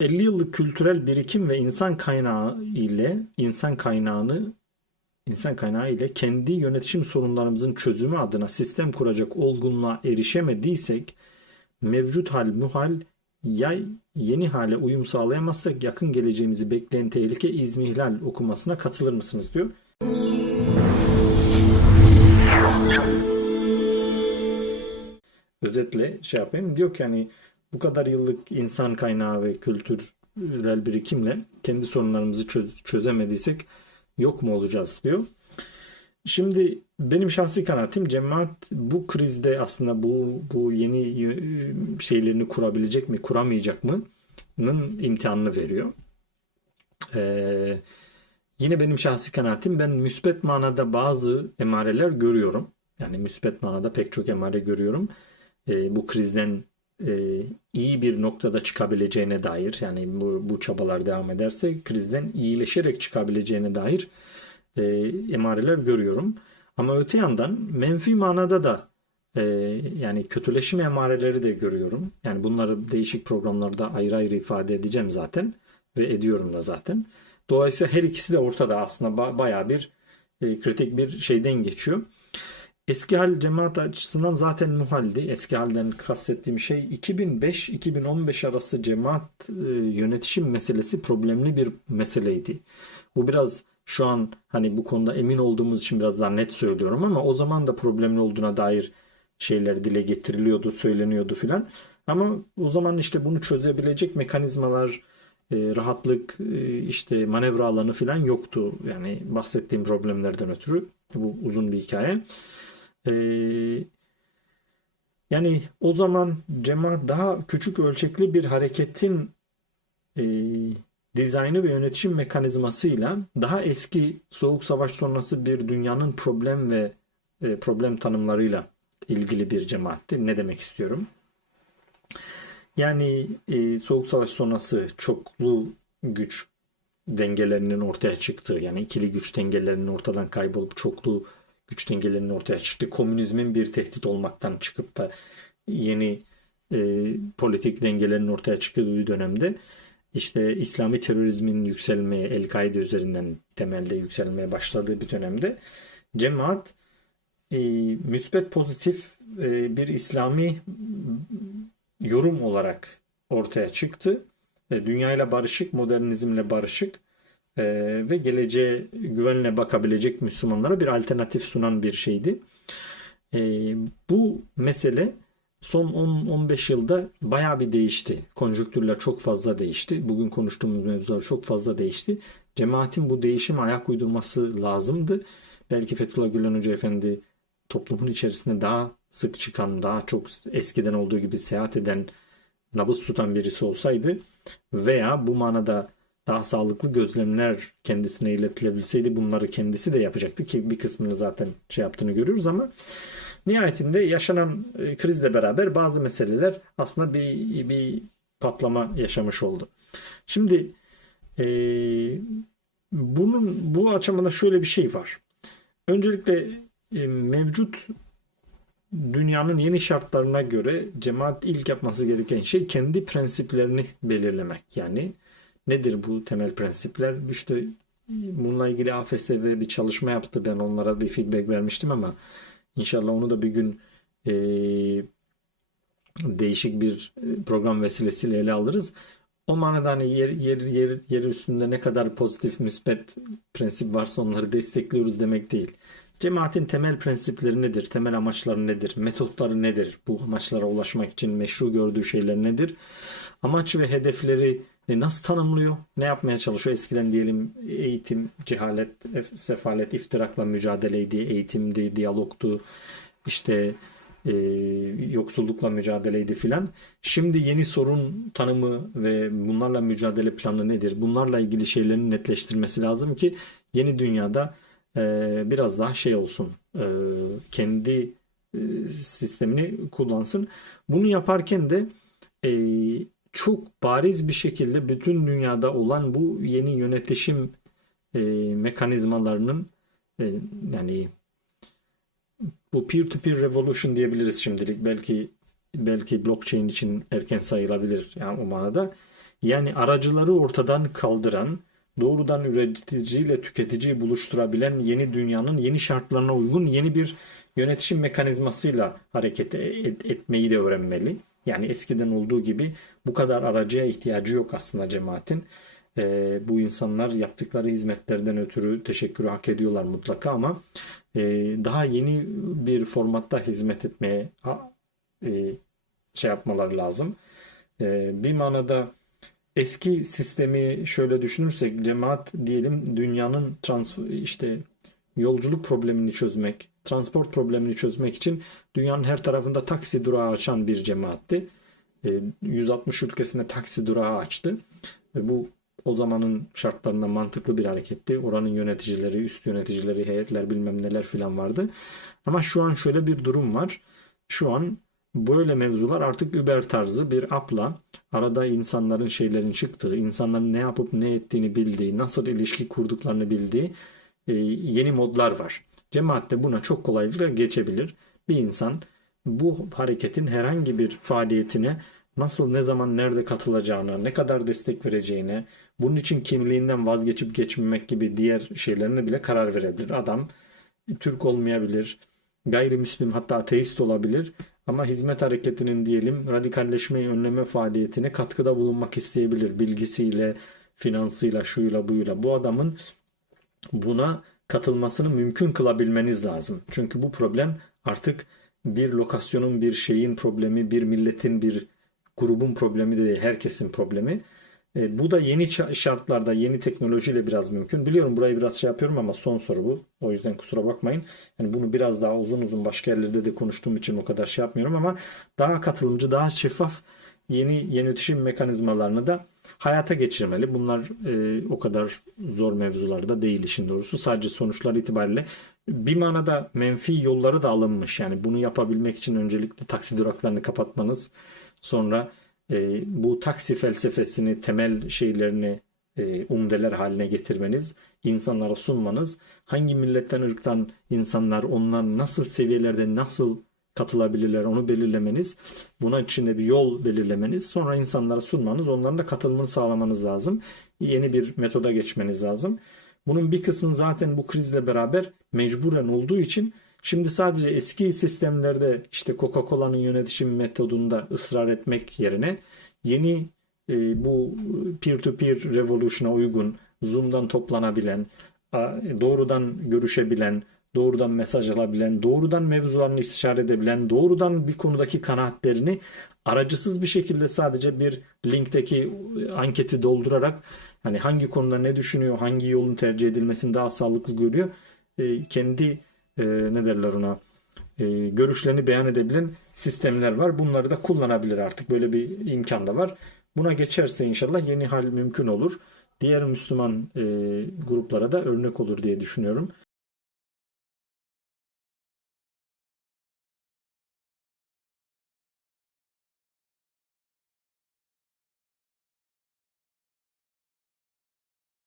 50 yıllık kültürel birikim ve insan kaynağı ile insan kaynağını insan kaynağı ile kendi yönetişim sorunlarımızın çözümü adına sistem kuracak olgunluğa erişemediysek mevcut hal muhal ya yeni hale uyum sağlayamazsak yakın geleceğimizi bekleyen tehlike izmihlal okumasına katılır mısınız diyor. Özetle şey yapayım diyor ki hani bu kadar yıllık insan kaynağı ve kültürel birikimle kendi sorunlarımızı çöz- çözemediysek yok mu olacağız diyor. Şimdi benim şahsi kanaatim cemaat bu krizde aslında bu bu yeni şeylerini kurabilecek mi, kuramayacak mı? nın imtihanını veriyor. Ee, yine benim şahsi kanaatim ben müspet manada bazı emareler görüyorum. Yani müspet manada pek çok emare görüyorum. Ee, bu krizden e, iyi bir noktada çıkabileceğine dair yani bu, bu çabalar devam ederse krizden iyileşerek çıkabileceğine dair e, emareler görüyorum. Ama öte yandan menfi manada da e, yani kötüleşme emareleri de görüyorum. Yani bunları değişik programlarda ayrı ayrı ifade edeceğim zaten ve ediyorum da zaten. Dolayısıyla her ikisi de ortada aslında ba- bayağı bir e, kritik bir şeyden geçiyor. Eski hal cemaat açısından zaten muhaldi. Eski halden kastettiğim şey 2005-2015 arası cemaat e, yönetişim meselesi problemli bir meseleydi. Bu biraz şu an hani bu konuda emin olduğumuz için biraz daha net söylüyorum ama o zaman da problemli olduğuna dair şeyler dile getiriliyordu, söyleniyordu filan. Ama o zaman işte bunu çözebilecek mekanizmalar, e, rahatlık, e, işte manevra alanı filan yoktu. Yani bahsettiğim problemlerden ötürü. Bu uzun bir hikaye. E, yani o zaman cemaat daha küçük ölçekli bir hareketin e, dizaynı ve yönetişim mekanizmasıyla daha eski soğuk savaş sonrası bir dünyanın problem ve e, problem tanımlarıyla ilgili bir cemaatti. Ne demek istiyorum? Yani e, soğuk savaş sonrası çoklu güç dengelerinin ortaya çıktığı yani ikili güç dengelerinin ortadan kaybolup çoklu güç dengelerinin ortaya çıktı. Komünizmin bir tehdit olmaktan çıkıp da yeni e, politik dengelerin ortaya çıktığı dönemde işte İslami terörizmin yükselmeye, El-Kaide üzerinden temelde yükselmeye başladığı bir dönemde cemaat e, müspet pozitif e, bir İslami yorum olarak ortaya çıktı. E, dünyayla barışık, modernizmle barışık e, ve geleceğe güvenle bakabilecek Müslümanlara bir alternatif sunan bir şeydi. E, bu mesele son 10-15 yılda bayağı bir değişti. Konjonktürler çok fazla değişti. Bugün konuştuğumuz mevzular çok fazla değişti. Cemaatin bu değişime ayak uydurması lazımdı. Belki Fethullah Gülen Hoca Efendi toplumun içerisinde daha sık çıkan, daha çok eskiden olduğu gibi seyahat eden, nabız tutan birisi olsaydı veya bu manada daha sağlıklı gözlemler kendisine iletilebilseydi bunları kendisi de yapacaktı ki bir kısmını zaten şey yaptığını görüyoruz ama nihayetinde yaşanan e, krizle beraber bazı meseleler aslında bir, bir patlama yaşamış oldu. Şimdi e, bunun bu aşamada şöyle bir şey var. Öncelikle e, mevcut dünyanın yeni şartlarına göre cemaat ilk yapması gereken şey kendi prensiplerini belirlemek. Yani nedir bu temel prensipler? İşte bununla ilgili AFSV bir çalışma yaptı. Ben onlara bir feedback vermiştim ama inşallah onu da bir gün e, değişik bir program vesilesiyle ele alırız. O manada hani yer, yer, yer, yer üstünde ne kadar pozitif, müspet prensip varsa onları destekliyoruz demek değil. Cemaatin temel prensipleri nedir? Temel amaçları nedir? Metotları nedir? Bu amaçlara ulaşmak için meşru gördüğü şeyler nedir? Amaç ve hedefleri nasıl tanımlıyor? Ne yapmaya çalışıyor? Eskiden diyelim eğitim, cehalet, sefalet, iftirakla mücadeleydi, eğitimdi, diyalogtu, işte e, yoksullukla mücadeleydi filan. Şimdi yeni sorun tanımı ve bunlarla mücadele planı nedir? Bunlarla ilgili şeylerin netleştirmesi lazım ki yeni dünyada e, biraz daha şey olsun, e, kendi e, sistemini kullansın. Bunu yaparken de e, çok bariz bir şekilde bütün dünyada olan bu yeni yönetişim e, mekanizmalarının e, yani bu peer-to-peer revolution diyebiliriz şimdilik. Belki belki blockchain için erken sayılabilir yani o manada. Yani aracıları ortadan kaldıran, doğrudan üreticiyle tüketiciyi buluşturabilen yeni dünyanın yeni şartlarına uygun yeni bir yönetişim mekanizmasıyla hareket e- et- etmeyi de öğrenmeli. Yani eskiden olduğu gibi bu kadar aracıya ihtiyacı yok aslında cemaatin. Ee, bu insanlar yaptıkları hizmetlerden ötürü teşekkürü hak ediyorlar mutlaka ama e, daha yeni bir formatta hizmet etmeye e, şey yapmaları lazım. E, bir manada eski sistemi şöyle düşünürsek cemaat diyelim dünyanın trans işte yolculuk problemini çözmek, transport problemini çözmek için dünyanın her tarafında taksi durağı açan bir cemaatti. E, 160 ülkesinde taksi durağı açtı ve bu o zamanın şartlarında mantıklı bir hareketti. Oranın yöneticileri, üst yöneticileri, heyetler bilmem neler filan vardı. Ama şu an şöyle bir durum var. Şu an böyle mevzular artık Uber tarzı bir app'la arada insanların şeylerin çıktığı, insanların ne yapıp ne ettiğini bildiği, nasıl ilişki kurduklarını bildiği e, yeni modlar var. Cemaat de buna çok kolaylıkla geçebilir. Bir insan bu hareketin herhangi bir faaliyetine nasıl, ne zaman, nerede katılacağına, ne kadar destek vereceğine, bunun için kimliğinden vazgeçip geçmemek gibi diğer şeylerine bile karar verebilir. Adam Türk olmayabilir, gayrimüslim hatta ateist olabilir ama hizmet hareketinin diyelim radikalleşmeyi önleme faaliyetine katkıda bulunmak isteyebilir bilgisiyle, finansıyla, şuyla, buyla. Bu adamın buna katılmasını mümkün kılabilmeniz lazım. Çünkü bu problem artık bir lokasyonun, bir şeyin problemi, bir milletin, bir grubun problemi de değil, herkesin problemi. E, bu da yeni şartlarda, yeni teknolojiyle biraz mümkün. Biliyorum burayı biraz şey yapıyorum ama son soru bu. O yüzden kusura bakmayın. Yani bunu biraz daha uzun uzun başka yerlerde de konuştuğum için o kadar şey yapmıyorum ama daha katılımcı, daha şeffaf yeni yönetişim mekanizmalarını da hayata geçirmeli. Bunlar e, o kadar zor mevzular da değil işin doğrusu. Sadece sonuçlar itibariyle bir manada menfi yolları da alınmış. Yani bunu yapabilmek için öncelikle taksi duraklarını kapatmanız, sonra e, bu taksi felsefesini, temel şeylerini e, umdeler haline getirmeniz, insanlara sunmanız, hangi milletten, ırktan insanlar, onlar nasıl seviyelerde nasıl katılabilirler onu belirlemeniz, buna içinde bir yol belirlemeniz, sonra insanlara sunmanız, onların da katılımını sağlamanız lazım. Yeni bir metoda geçmeniz lazım. Bunun bir kısmı zaten bu krizle beraber mecburen olduğu için şimdi sadece eski sistemlerde işte Coca-Cola'nın yönetişim metodunda ısrar etmek yerine yeni e, bu peer-to-peer revolution'a uygun Zoom'dan toplanabilen, doğrudan görüşebilen, doğrudan mesaj alabilen, doğrudan mevzularını istişare edebilen, doğrudan bir konudaki kanaatlerini aracısız bir şekilde sadece bir linkteki anketi doldurarak hani hangi konuda ne düşünüyor, hangi yolun tercih edilmesini daha sağlıklı görüyor, e, kendi e, ne derler ona e, görüşlerini beyan edebilen sistemler var. Bunları da kullanabilir artık. Böyle bir imkan da var. Buna geçerse inşallah yeni hal mümkün olur. Diğer Müslüman e, gruplara da örnek olur diye düşünüyorum.